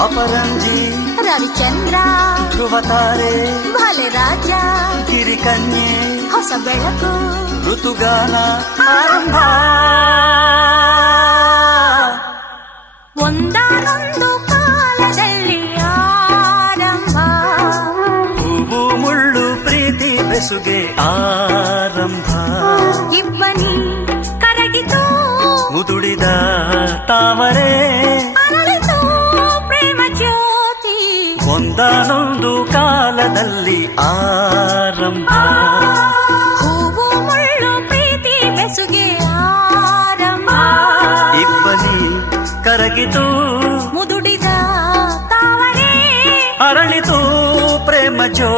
ಅಪರಂಜಿ ರವಿಚಂದ್ರ ಧ್ರುವತಾರೆ ಭಲೆ ರಾಜ ಗಿರಿಕನ್ಯೆ ಹೊಸ ಬೆಳಕು ಋತುಗಾನ ಆರಂಭ ಒಂದಾನೊಂದು ಕಾಲದಲ್ಲಿ ಆರಂಭ ಹೂವು ಮುಳ್ಳು ಪ್ರೀತಿ ಬೆಸುಗೆ ಆರಂಭ ಇಬ್ಬನಿ ಕರಗಿತು ಮುದುಡಿದ ತಾವರೆ ಅರಳಿತು ಪ್ರೇಮ ಜ್ಯೋತಿ ಒಂದಾನೊಂದು ಕಾಲದಲ್ಲಿ ಆರಂಭ ಹೂವು ಮುಳ್ಳು ಪ್ರೀತಿ ಬೆಸುಗೆ ಆರಂಭ ಇಬ್ಬನಿ ಕರಗಿತು ಮುದುಡಿದ ತಾವರೆ ಅರಳಿತು ಪ್ರೇಮ ಜೋ